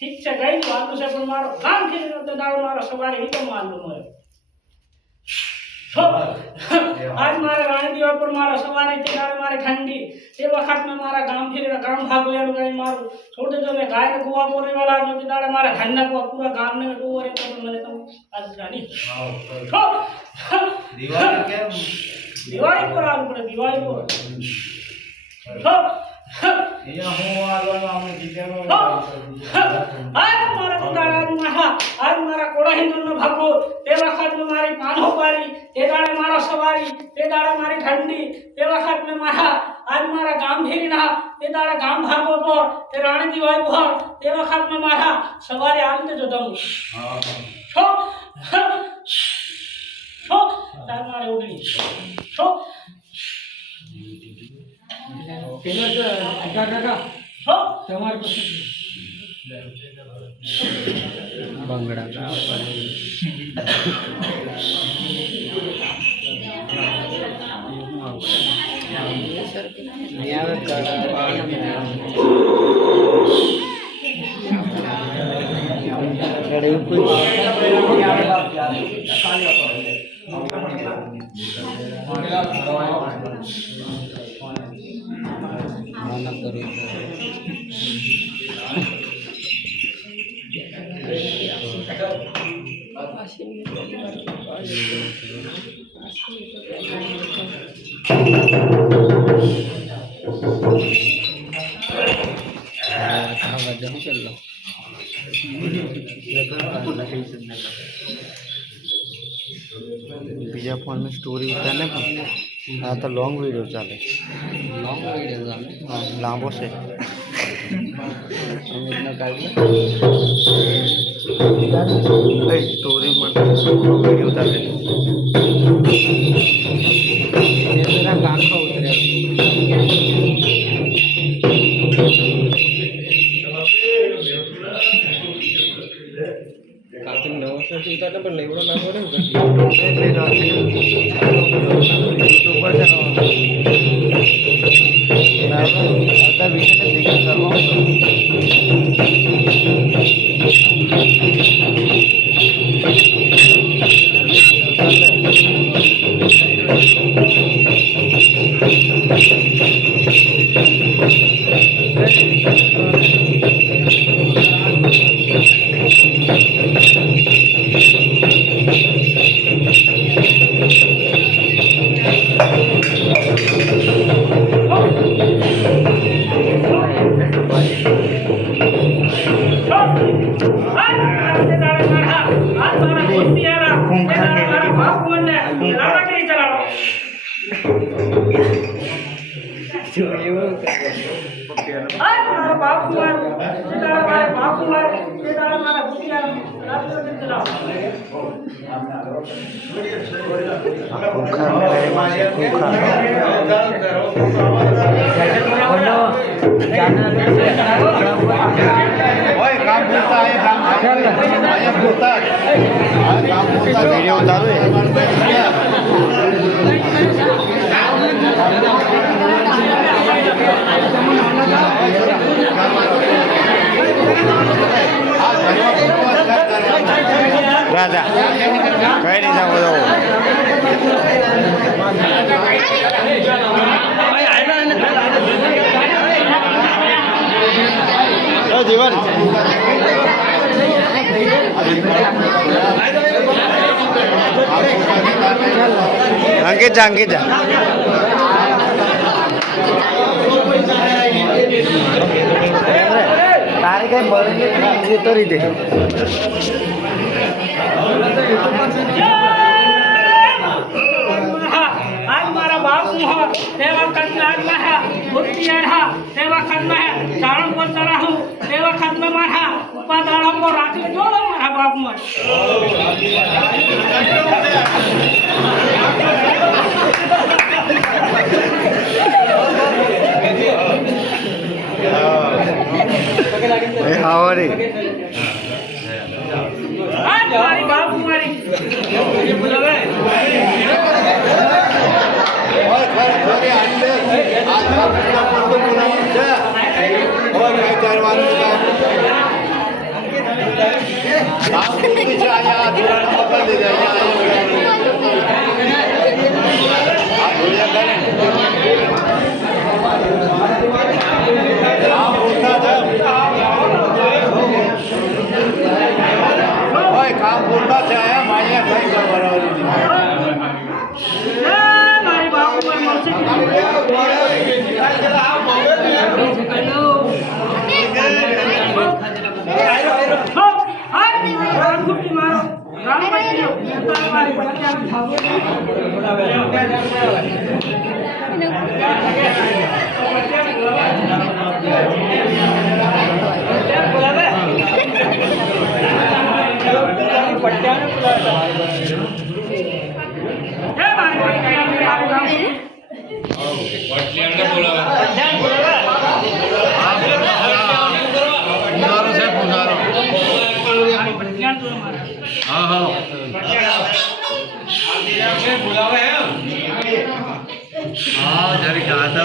ठीक है गई मालूम से पर मारो काम के तो दारू मारो सवारी ही तो मालूम है आज मारे रानी की पर मारो सवारी ते दारू मारे ठंडी ते वक्त में मारा गांव के गांव भाग ले गए मारो छोटे जो मैं गाय को कुआ पोरे वाला जो दारू मारा ठंडा को पूरा गांव में को रे तो मैंने तो आज रानी दिवाली के दिवाली पर आलू पड़े दिवाली पर આજ મારા કોડા હિન્દુનો ભાગો તે વખત મેં મારી પાનો પાડી તે દાડે મારા સવારી તે દાડે મારી ઠંડી તે વખત મેં આજ મારા ગામ ભેરીના તે દાડે ગામ ભાગો પર તે રાણી દીવાઈ પર તે વખત મેં મારા સવારે આવીને જોતા હું છો છો તાર મારે ઉડી છો તમારે બંગડા બીજા ફોનમાં સ્ટોરી ઉતારને પણ આ તો લોંગ વિડીયો ચાલે હા લાંબો છે સ્ટોરી માટે વિડીયો ચાલે ગાંઠો ઉતરે પણ લેવડો ના પડે અડધા વિષયને દેખા કરવા वीडियो उतारो राजा कहीं नहीं जाओ तो जीवन अंकित जा तारे कहीं बढ़ेंगे तो रही दे आज मारा बाप सेवा करना है बुद्धि है सेवा करना है चारण को चला हूँ सेवा खत्म मारा उपादानों को राख ले जो मारा बाप में हमारी आज हमारी बाप हमारी ये बुलावे और थोड़े अंडे आज का फोटो बुलावा है और मैं चारवान आप पूरी चाहिए थोड़ा पकड़ दे जाइए आप बढ़िया करें आप उठा था ओए काम पूरा चाहिए माया कहीं कर बराबर हमारी बाप हमारी પટ્યાને બોલાવતા હે મારું ગામ પટલિયાને બોલાવે हाँ हाँ हाँ जरी ज्यादा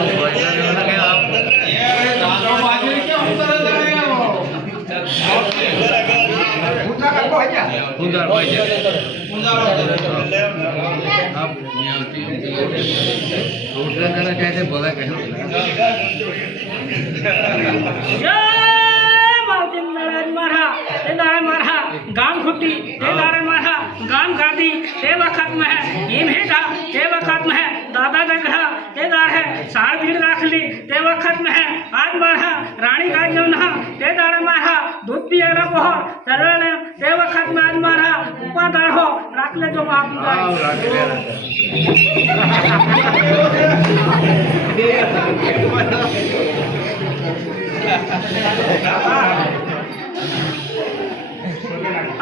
कैसे बोला कैसे गाम खुटी ते दारे मारा गाम गादी ते वक्त में है हिम हेठा ते वक्त में है दादा गंधा ते दार है सार भीड़ राखली ते वक्त में है आज मारा रानी का जमुना ते दारे मारा दूध पिएरा पोहर सरल ते वक्त में आज मारा उपादार हो राख ले जो बाप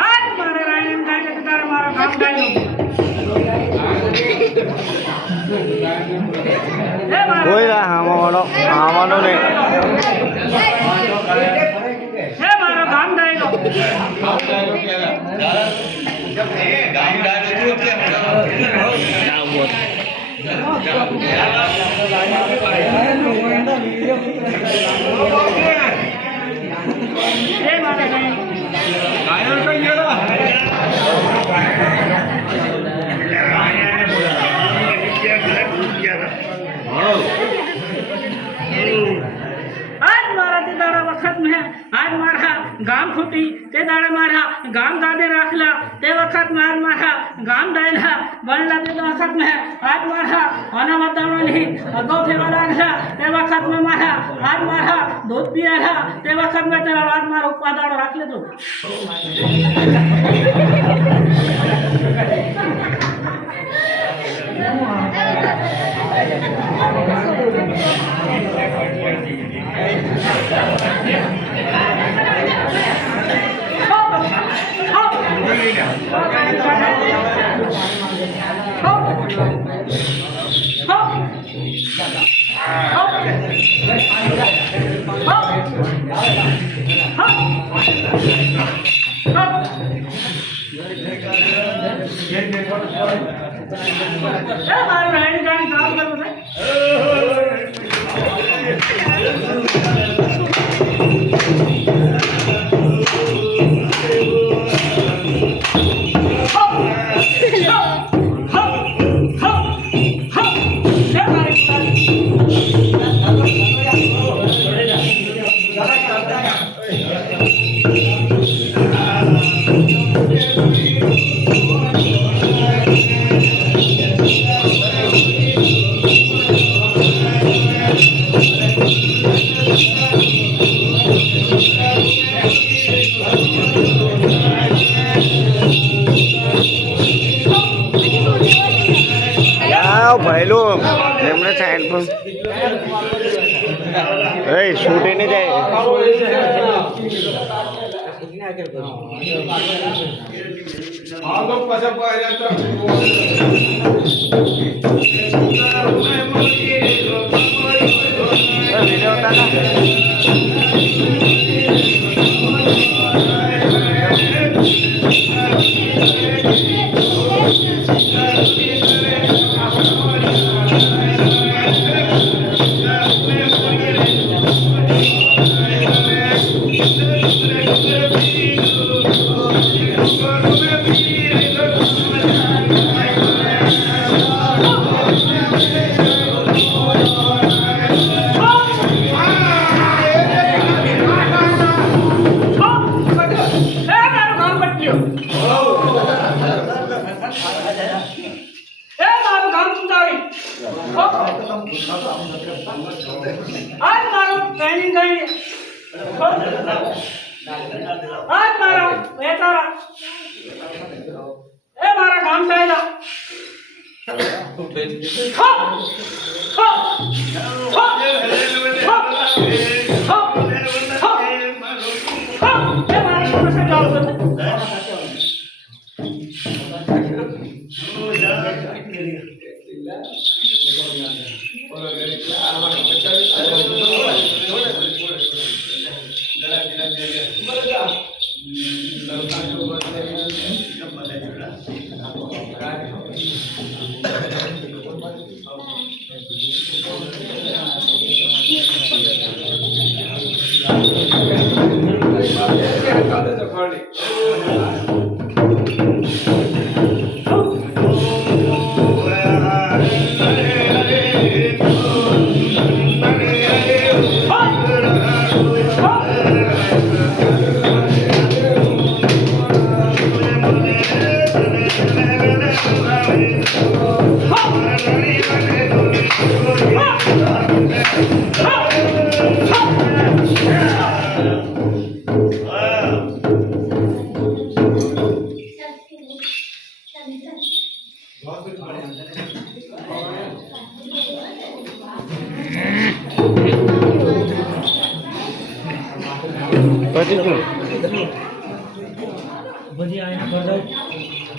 आज मारे रायन गाय के तार मारा काम गाय કોઈ ના આવાનો ને હે મારો ગામ ગાયનો गाँव હે મારે आज मारा ते दाड़ा वक्त में है आज मारा गाम खुटी ते दाड़े मारा गाम दादे राखला ते वक्त में आज मारा गाम डायला बनला ते वक्त में है आज मारा अना बतावली अगौ ठेवा लागला ते वक्त में मारा आज मारा दूध पियाला ते वक्त में चला आज मारा उपादाड़ राख ले तो ભાઈલું એમને સાઈડ પર એ છૂટી નહીં જાય आज मारो ट्रेनिंग गई आज मारा बेतारा ए मारा काम पहला પછી શું બધી આયા